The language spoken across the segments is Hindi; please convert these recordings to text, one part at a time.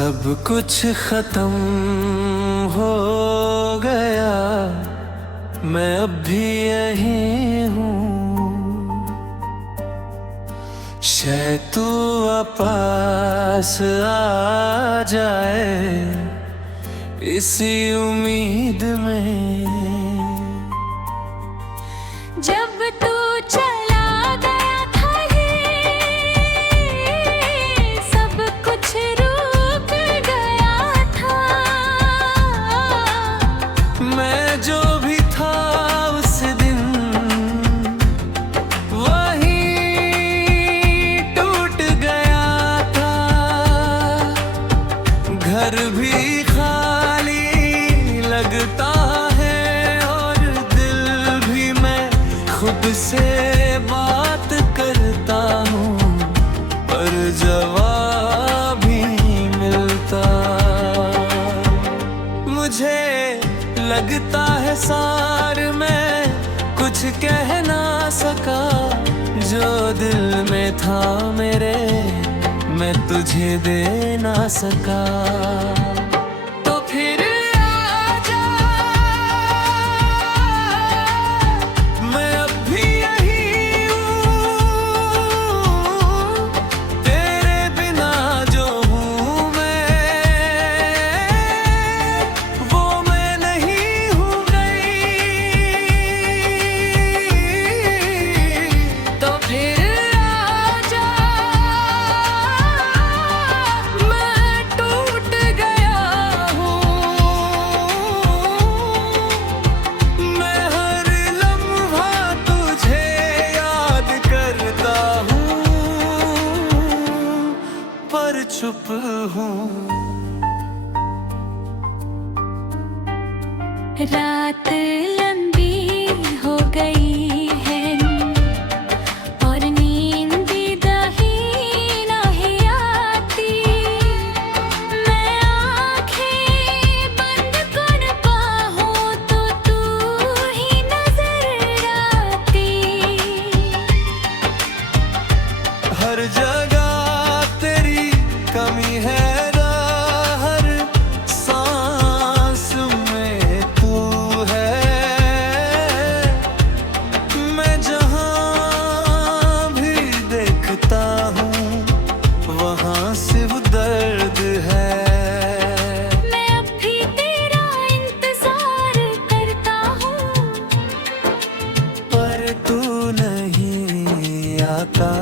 सब कुछ खत्म हो गया, मैं अब भी यही हूँ। शायद तू पास आ जाए इसी उम्मीद में। जब तू चला गया था ये सब कुछ रुक गया था। मैं जो भी था उस दिन वही टूट गया था। घर भी खाली लगता है और दिल भी मैं खुद से बात करता हूँ, पर जवाब ही मिलता। मुझे लगता है सार मैं कुछ कह ना सका, जो दिल में था मेरे मैं तुझे दे ना सका। तो फिर आजा, मैं अब भी यही हूँ। तेरे बिना जो हूँ मैं, वो मैं नहीं हूँ गई। तो फिर आजा, मैं टूट गया हूँ। मैं हर लम्हा तुझे याद करता हूँ, पर चुप हूँ। रात लंबी हो गई है और नींद दही नहीं आती। मैं आँखें बंद कर पाऊँ तो तू ही नजर आती। हर जगह तेरी कमी है, हर सांस में तू है। मैं जहाँ भी देखता हूँ वहाँ सिर्फ दर्द है। मैं अब भी तेरा इंतजार करता हूँ, पर तू नहीं आता।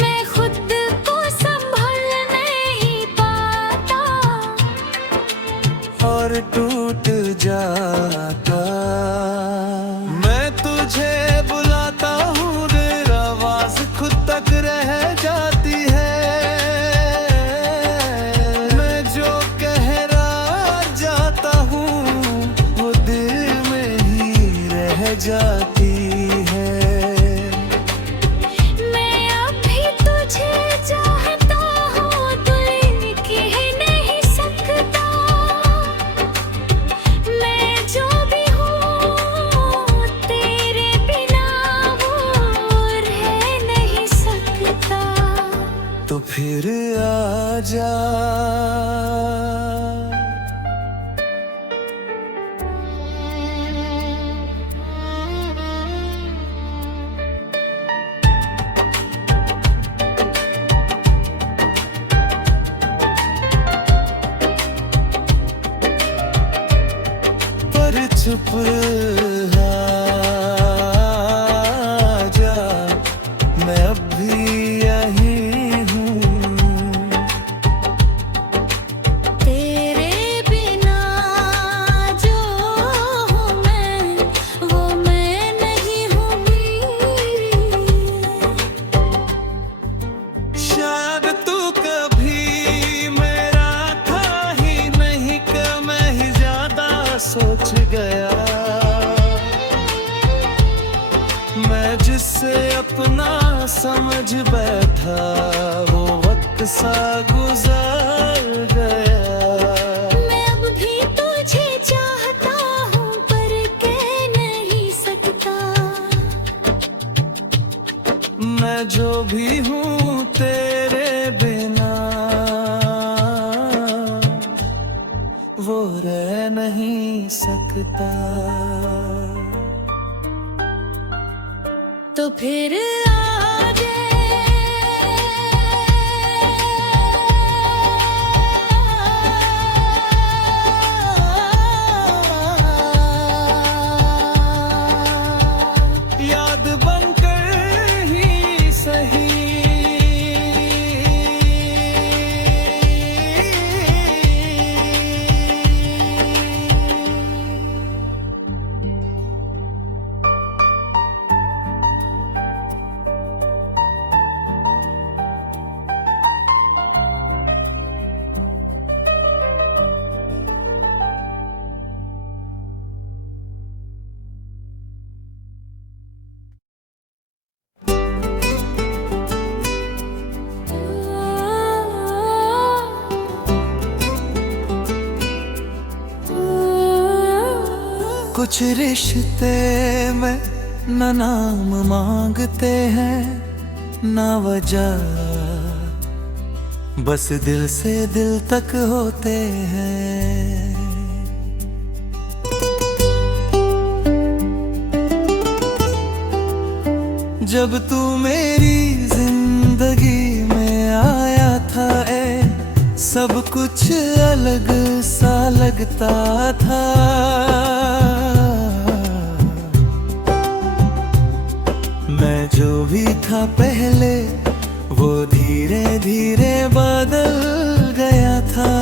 मैं खुद को संभल नहीं पाता और टूट जाता। मैं तुझे बुलाता हूँ, देर आवाज खुद तक रह जाती है। मैं जो कह रहा जाता हूँ वो दिल में ही रह जाती है। मैं अब भी तुझे चाहता हूँ, दिल कह नहीं सकता। मैं जो भी हूँ तेरे बिना वो रह नहीं सकता। तो फिर आजा, पर चुप आजा, मैं अब भी यही हूँ। तेरे बिना जो हूँ मैं वो मैं नहीं हूँ। शायद तू कभी मेरा था ही नहीं, कि मैं ही ज्यादा सोच गया। मैं जिससे अपना समझ बैठा वो वक्त सा गुजर गया। मैं अब भी तुझे चाहता हूँ पर कह नहीं सकता। मैं जो भी हूँ तेरे बिना वो रह नहीं सकता। तो फिर आगे याद बनकर ही सही कुछ रिश्ते में न नाम मांगते हैं न वजह, बस दिल से दिल तक होते हैं। जब तू मेरी जिंदगी में आया था सब कुछ अलग सा लगता था। मैं जो भी था पहले वो धीरे धीरे बदल गया था।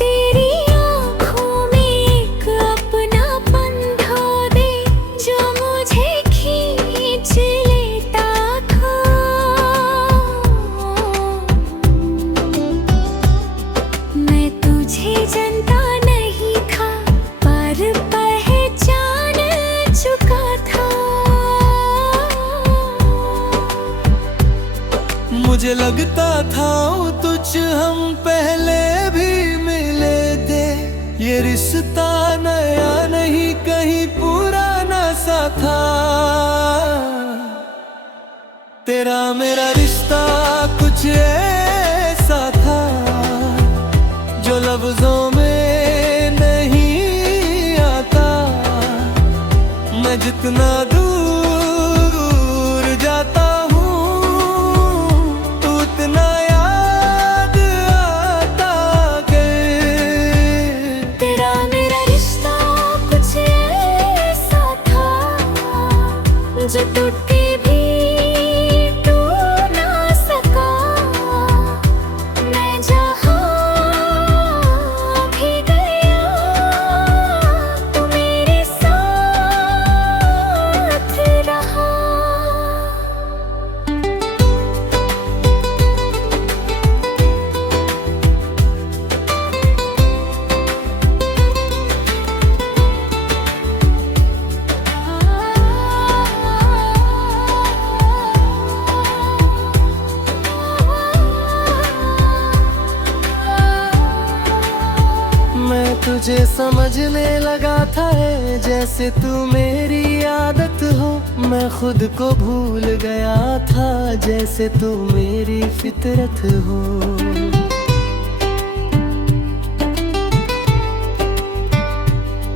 तेरी आँखों में एक अपनापन ढो दे जो मुझे खींच लेता था। मैं तुझे जानता नहीं था पर पहचान चुका था। मुझे लगता था तुझ हम पहले भी मिले थे। ये रिश्ता नया नहीं कहीं पुराना सा था। तेरा मेरा रिश्ता कुछ ऐसा था जो लफ्जों में नहीं आता। मैं जितना दूर जाता जो टूट के भी टूट ना सका। मैं जहाँ भी गया तू मेरे साथ रहा। तुझे समझने लगा था जैसे तू मेरी आदत हो। मैं खुद को भूल गया था जैसे तू मेरी फितरत हो।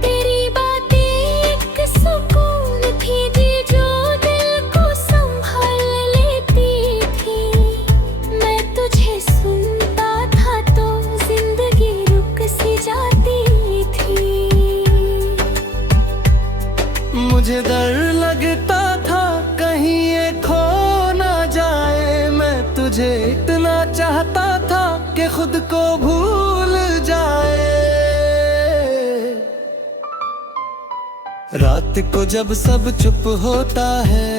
तेरी बातें एक सुकून थी जो दिल को संभाल लेती थी। मैं तुझे सुनता था तो जिंदगी रुक सी जाती। मुझे डर लगता था कहीं ये खो ना जाए। मैं तुझे इतना चाहता था कि खुद को भूल जाए। रात को जब सब चुप होता है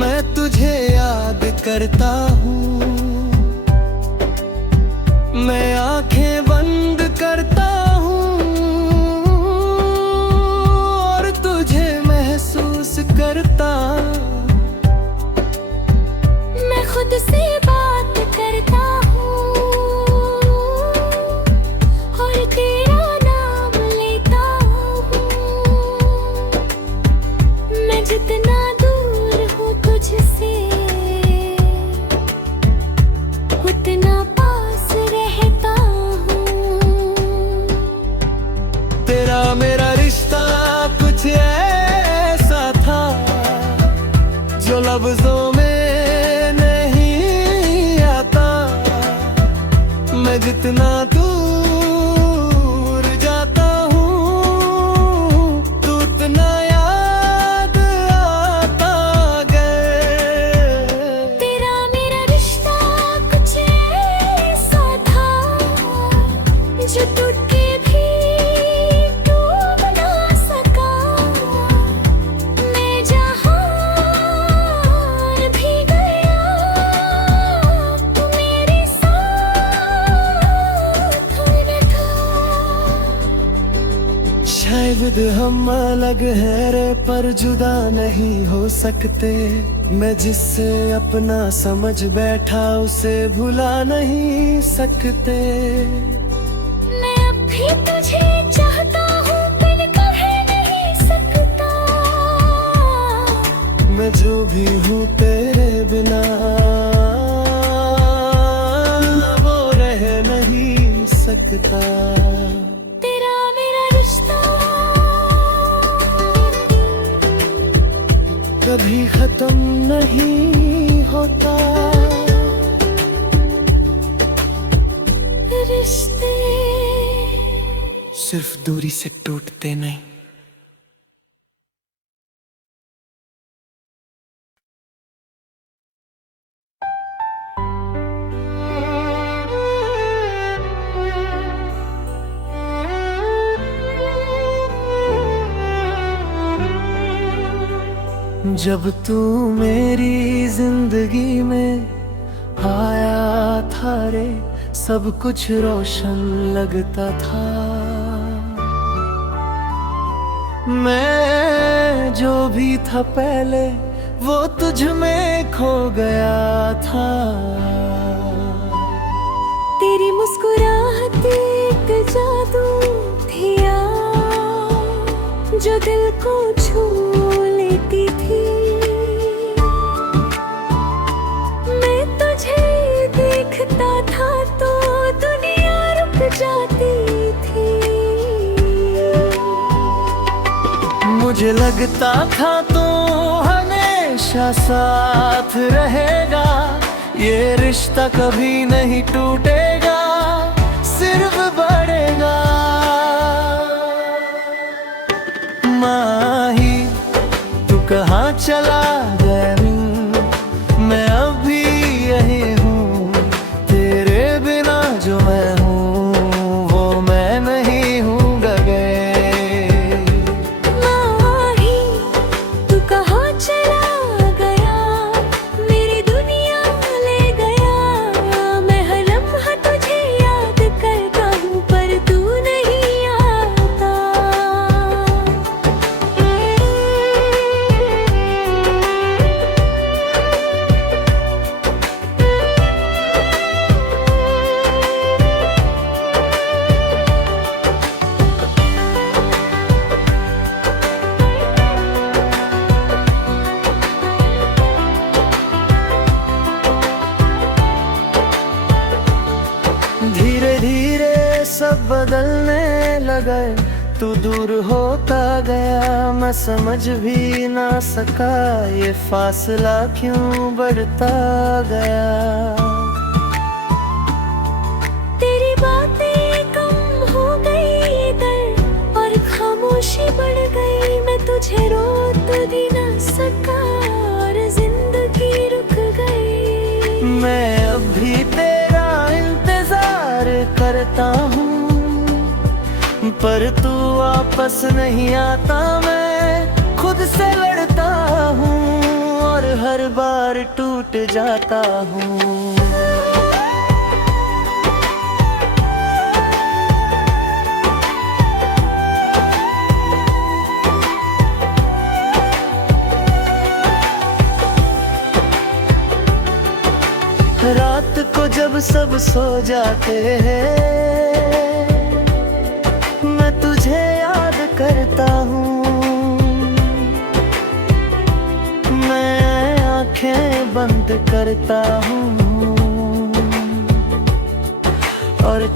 मैं तुझे याद करता हूँ। मैं आंखें बंद करता करता। मैं खुद से बात करता हूँ और तेरा नाम लेता हूँ। मैं जितना दूर हूँ तुझसे उतना पास रहता हूँ। तेरा मेरा रिश्ता कुछ ऐसा था जो लफ्जों में नहीं आता। मैं जितना दूर जाता हूँ तू उतना याद आता गए। तेरा मेरा रिश्ता कुछ ऐसा था जो टूट के भी टूट ना सका। मैं जहाँ भी गया तू मेरे साथ न था। शायद हम अलग हैं रे पर जुदा नहीं हो सकते। मैं जिससे अपना समझ बैठा उसे भुला नहीं सकते। मैं अब भी तुझे चाहता हूँ बिन कहे नहीं सकता। मैं जो भी हूँ तेरे बिना वो रह नहीं सकता। तेरा मेरा रिश्ता कभी खत्म नहीं होता। रिश्ते सिर्फ दूरी से टूटते नहीं। जब तू मेरी जिंदगी में आया था रे सब कुछ रोशन लगता था। मैं जो भी था पहले वो तुझ में खो गया था। तेरी मुस्कुराहट एक जादू थी यार, जो दिल को छू लेती थी। मैं तुझे देखता था तो दुनिया रुक जाती थी। मुझे लगता था तो हमेशा साथ रहेगा। ये रिश्ता कभी नहीं टूटेगा सिर्फ बढ़ेगा। माही तू कहाँ चला गया? मैं अभी यही हूँ। तेरे बिना जो मैं हूँ वो मैं नहीं हूँ गए। माही तू कहाँ चला गया? मेरी दुनिया ले गया। मैं हर लम्हा तुझे याद करता हूँ पर तू नहीं आता। धीरे धीरे सब बदलने लगे। तू दूर होता गया मैं समझ भी ना सका ये फासला क्यों बढ़ता गया। तेरी बातें कम हो गई इधर और खामोशी बढ़ गई। मैं तुझे रोक भी ना सका और जिंदगी रुक गई। मैं अभी तेरा इंतजार करता हूँ पर तू वापस नहीं आता। मैं खुद से लड़ता हूँ और हर बार टूट जाता हूँ। रात को जब सब सो जाते हैं मैं तुझे याद करता हूँ। मैं आंखें बंद करता हूँ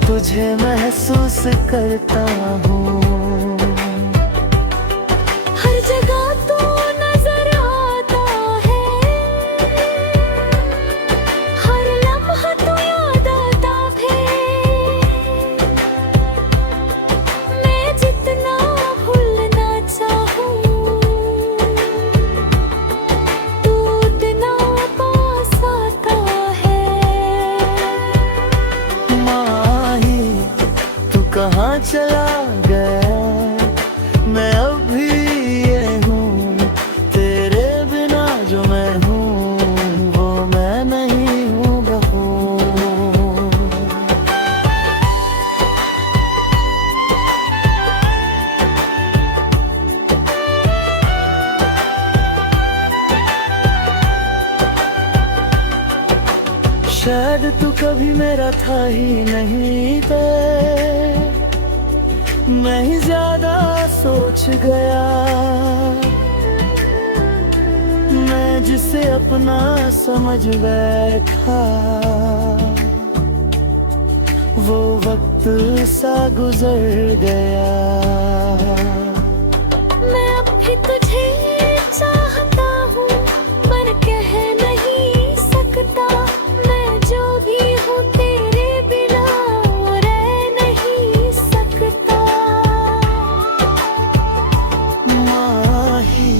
तुझे महसूस करता हूँ। हर जगह तू नजर आता है, हर लम्हा तू याद आता है। मैं जितना भूलना चाहूँ तू उतना पास आता है। माही तू कहाँ चला गया, मैं अब भी ये हूँ। तेरे बिना जो मैं हूँ वो मैं नहीं हूँ बहू। शायद तू कभी मेरा था ही नहीं पे, मैं ही ज्यादा सोच गया। मैं जिसे अपना समझ बैठा वो वक्त सा गुजर गया। मैं अब भी तुझे चाहता हूँ पर कह नहीं सकता। मैं जो भी हूँ तेरे बिना रह नहीं सकता। माही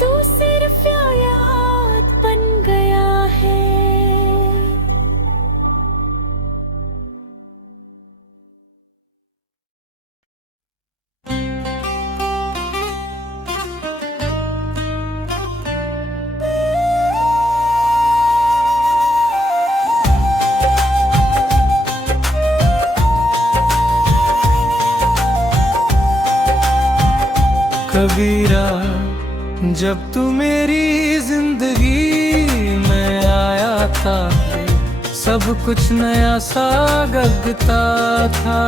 तू सिर्फ याद बन गया है। कबीरा जब तू मेरी जिंदगी में आया था, सब कुछ नया सा लगता था।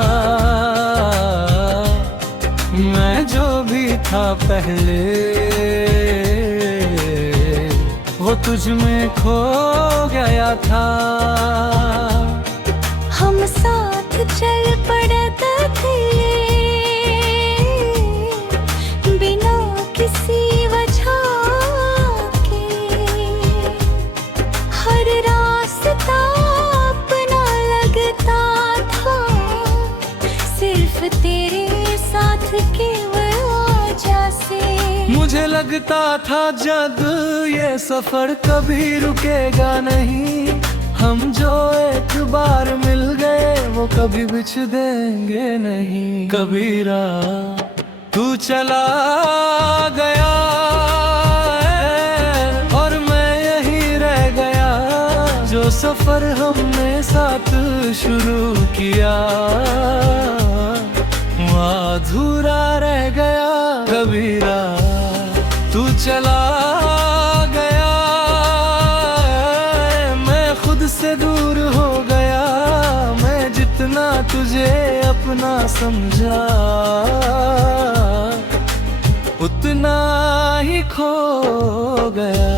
मैं जो भी था पहले वो तुझ में खो गया था। हम साथ चल पड़ते थे बिना किसी वजह के। हर रास्ता अपना लगता था सिर्फ तेरे साथ के वजह से। मुझे लगता था जब ये सफर कभी रुकेगा नहीं, हम जो एक बार मिल गए वो कभी बिछ देंगे नहीं। कबीरा तू चला गया और मैं यहीं रह गया। जो सफर हमने साथ शुरू किया वो अधूरा रह गया। कबीरा तू चला गया, मैं खुद से दूर हो गया। मैं जितना तुझे अपना समझा उतना ही खो गया।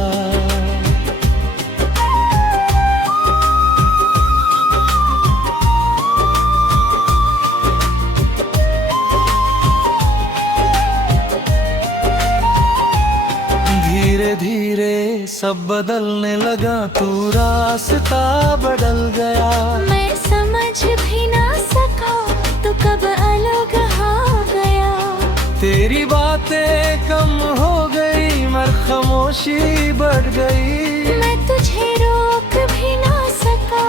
धीरे धीरे सब बदलने लगा, तू रास्ता बदल गया। मैं समझ भी ना सका तू कब अलग हो गया। तेरी बातें कम हो गई मगर खामोशी बढ़ गई। मैं तुझे रोक भी ना सका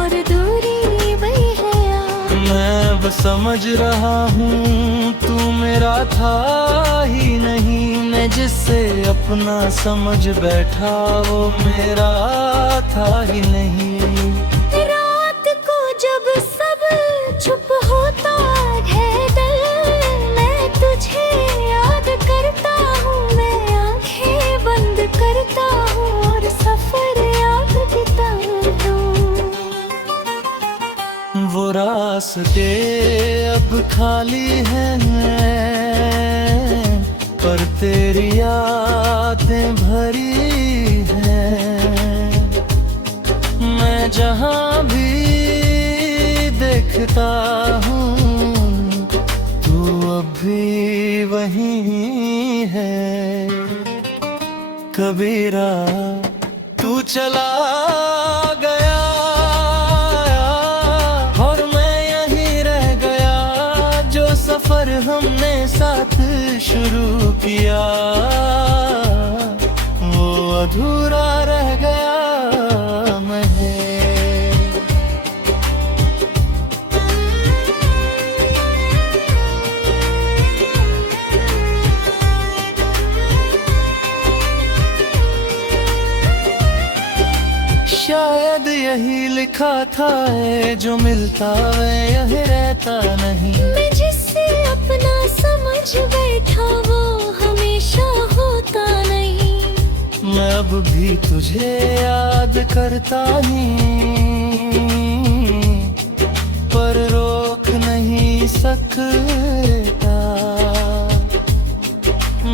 और दूरी बढ़ गया। मैं अब समझ रहा हूँ तू मेरा था ही नहीं। मैं जिससे अपना समझ बैठा वो मेरा था ही नहीं। रात को जब सब चुप होता है दिल, मैं तुझे याद करता हूँ। मैं आंखें बंद करता हूँ और सफर याद बिताता हूँ। वो रास्ते अब खाली हैं पर तेरी यादें भरी हैं। मैं जहाँ भी देखता हूँ तू अब भी वही है। कबीरा तू चला गया और मैं यहीं रह गया। जो सफर हमने साथ शुरू किया वो अधूरा रह गया। शायद यही लिखा था है जो मिलता है यह रहता नहीं। मैं जिससे अपना समझ बैठा वो हमेशा होता नहीं। मैं अब भी तुझे याद करता ही पर रोक नहीं सकता।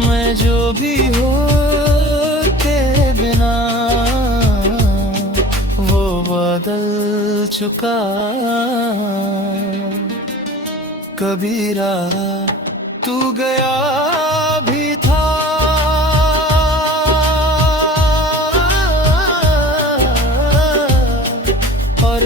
मैं जो भी हो तेरे बिना बदल चुका। कबीरा तू गया भी था और